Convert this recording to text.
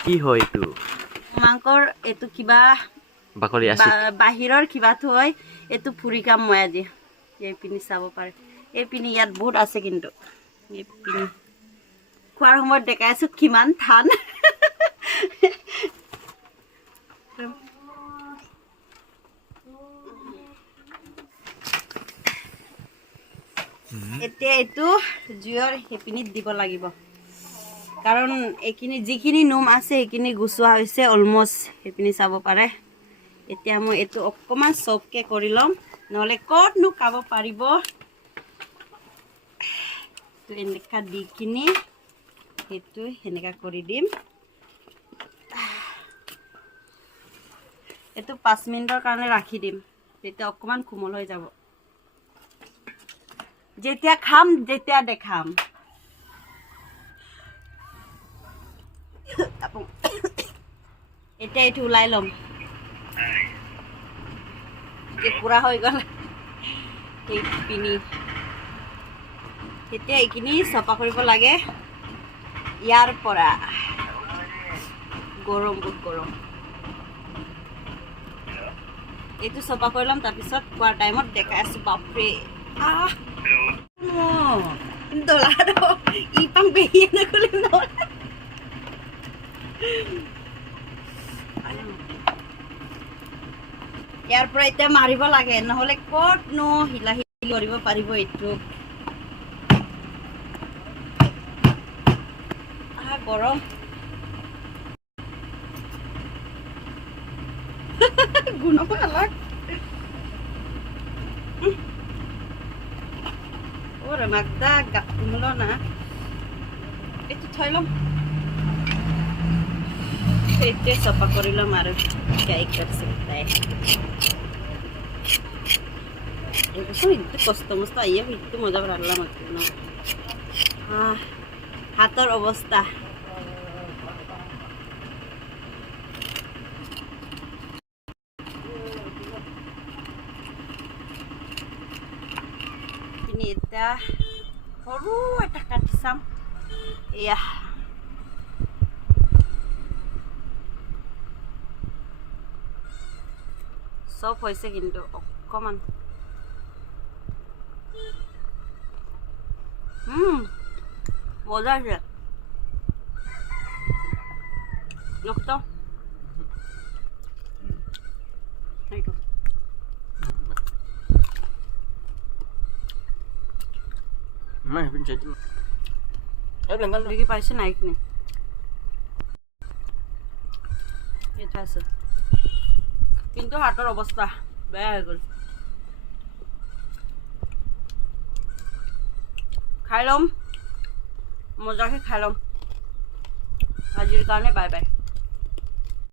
কি হয় এইটো মাংসৰ এইটো কিবা বাকলি আছে বাহিৰৰ কিবাটো হয় এইটো ফুৰি কাম মই আজি এই পিনি চাব পাৰে এই পিনি ইয়াত বহুত আছে কিন্তু এই পিনি খোৱাৰ সময়ত দেখাইছো কিমান ধান এতিয়া এইটো জুইৰ সেইপিনিত দিব লাগিব কাৰণ এইখিনি যিখিনি নোম আছে সেইখিনি গুচোৱা হৈছে অলমষ্ট সেইপিনি চাব পাৰে এতিয়া মই এইটো অকণমান চফকৈ কৰি ল'ম নহ'লে ক'তনো খাব পাৰিব এনেকা দি কিনি সেইটো সেনেকা কৰি দিম এইটো 5 মিনিটৰ কাৰণে ৰাখি দিম তেতিয়া অকণমান কোমল হৈ যাব যেতিয়া খাম যেতিয়া দেখাম এতিয়া এইটো ওলাই ল'ম পুৰা হৈ গ'ল এই পিনি এতিয়া এইখিনি চফা কৰিব লাগে ইয়াৰ পৰা গৰম বহুত গৰম এইটো চফা কৰি ল'ম তাৰপিছত খোৱাৰ টাইমত দেখাই আছোঁ বাপৰে ডলাৰ ইপাং বেহিয়ে নগ'লে নহ'লে ইয়াৰ পৰা এতিয়া মাৰিব লাগে নহ'লে ক'তনো হিলা হিলি কৰিব পাৰিব এইটো গৰম গুণব নালাগ ওরে মাগদা গাপমুলো না একটু থইলাম এইটা সফা করিলাম আর গাই করছে তাই এগুলো একটু কষ্ট মস্ত আইয়া একটু মজা রাখলাম হাতের অবস্থা এটা সৰু এটা কাটি চাম এয়া চব হৈছে কিন্তু অকমান মজা আছে লোকটো এইটো Mày bên trên ép lên con দেখি পাইছে না এখানে এটা আছে কিন্তু হাতৰ অৱস্থা বেয়া হৈ গ'ল খাই ল'ম মজাকে খাই ল'ম আজিৰ কাৰণে বাই বাই